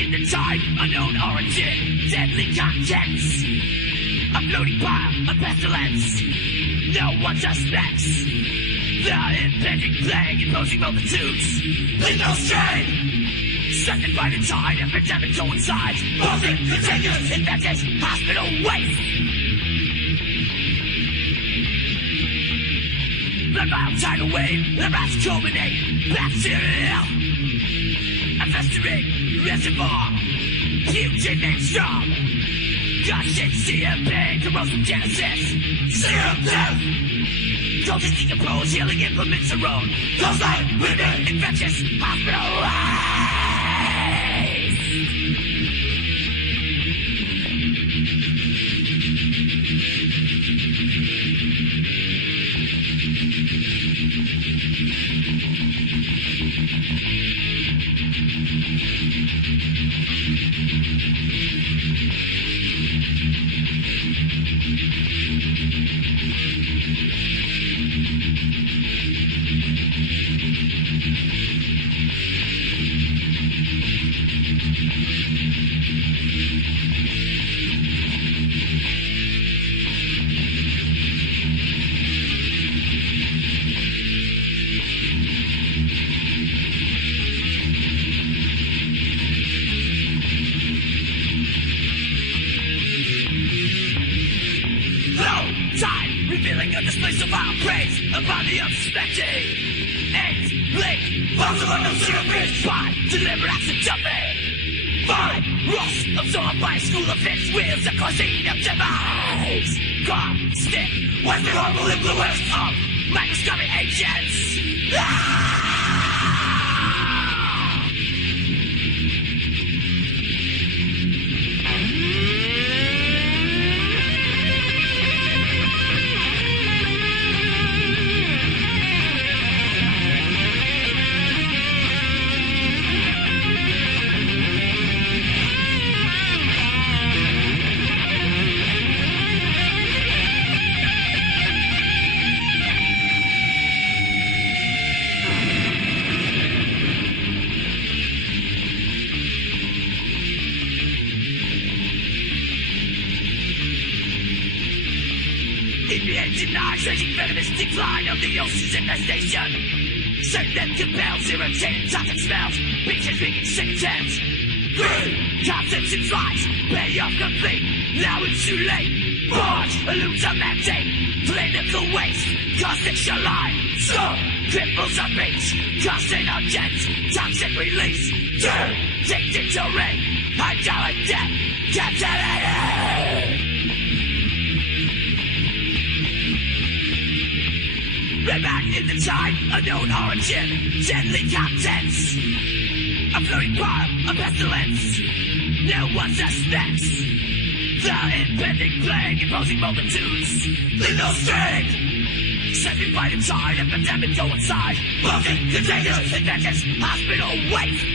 in the tide, unknown origin, deadly contents. A floating pile of pestilence, no one suspects. The impending plague imposing multitudes, lethal strain. Sucking by the tide, epidemic coincides. Pulsing, continuous, infectious, hospital waste. The viral tidal wave, the rats culminate. Bacterial, a festering reservoir. Huge and mainstream. Gushing CMP, corrosive genesis. Zero death. Cultures decompose, healing implements are own. Close line, women, infectious, hospital waste. Revealing a display of our praise upon the unsuspecting. Eight, blink, bones of unknown silverfish. Five, deliberate acts of jumping. Five, rust absorbed by a school of fish wheels that causing of demise. Car, stick, was the horrible influence of microscopic agents. EPA denies raging venomous decline of the ocean's infestation. Certain that compels irritating toxic smells. Beaches being second chance. Green conceptions rise, payoff complete. Now it's too late. Barge eludes a mandate. Clinical waste, caustic saline. Score, cripples our beach. Carcinogens, toxic release. Turn, dictatorial, hydraulic death. Captivated. Red back in the tide, unknown origin, deadly contents. A floating pile of pestilence, no one suspects. The impending plague imposing multitudes, lethal strain. Sucking by the tide, epidemic coincide. Pulsing, contagious, infectious, hospital waste.